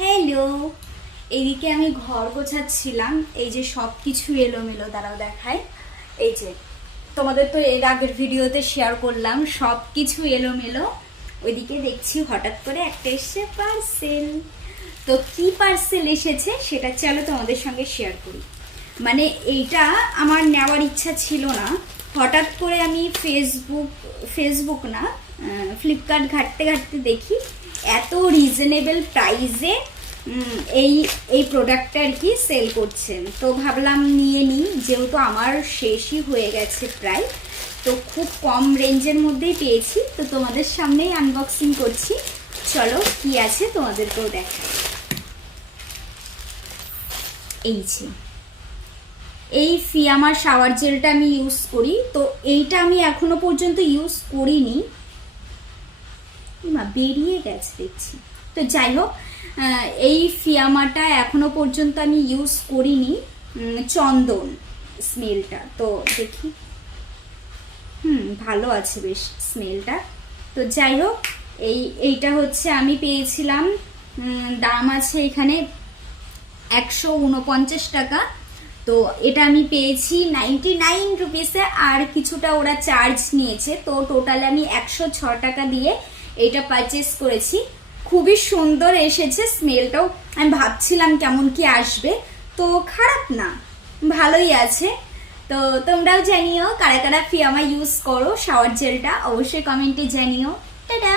Hello, এইদিকে আমি ঘর গোছাচ্ছিলাম। এই যে সব কিছু এলোমেলো, দাঁড়াও দেখায়। এই যে তোমাদের তো এর আগের ভিডিওতে শেয়ার করলাম, সব কিছু এলোমেলো। ওইদিকে দেখছি হঠাৎ করে একটা এসছে পার্সেল। তো কি পার্সেল এসেছে সেটা চলো তোমাদের সঙ্গে শেয়ার করি। মানে এইটা আমার নেওয়ার ইচ্ছা ছিল না, হঠাৎ করে আমি ফেসবুক না, ফ্লিপকার্ট ঘাঁটতে ঘাঁটতে দেখি এত রিজনেবল প্রাইসে এই এই প্রোডাক্টটা আর কি সেল করছেন। তো ভাবলাম নিয়ে নিই, যেহেতু আমার শেষই হয়ে গেছে প্রায়। তো খুব কম রেঞ্জের মধ্যেই পেয়েছি, তো তোমাদের সামনেই আনবক্সিং করছি। চলো কি আছে তোমাদেরকেও দেখাই। এই যে এই ফিয়ামার শাওয়ার জেলটা আমি ইউজ করি, তো এইটা আমি এখনো পর্যন্ত ইউজ করিনি। বেরিয়ে গেছে দেখছি। তো যাই হোক, এই ফিয়ামাটা এখনো পর্যন্ত আমি ইউজ করিনি। চন্দন স্মেলটা তো দেখি, ভালো আছে বেশ স্মেলটা। তো যাই হোক, এইটা হচ্ছে আমি পেয়েছিলাম, দাম আছে এখানে 149 টাকা। তো এটা আমি পেয়েছি 99 রুপিসে, আর কিছুটা ওরা চার্জ নিয়েছে। তো টোটাল আমি 106 টাকা দিয়ে এটা পারচেস করেছি। খুবই সুন্দর এসেছে, স্মেলটাও আমি ভাবছিলাম কেমন কি আসবে, তো খারাপ না, ভালোই আছে। তো তোমরাও জানিও কারা কারা ফিয়ামা ইউজ করো শাওয়ার জেলটা, অবশ্যই কমেন্টে জানিও। টাটা।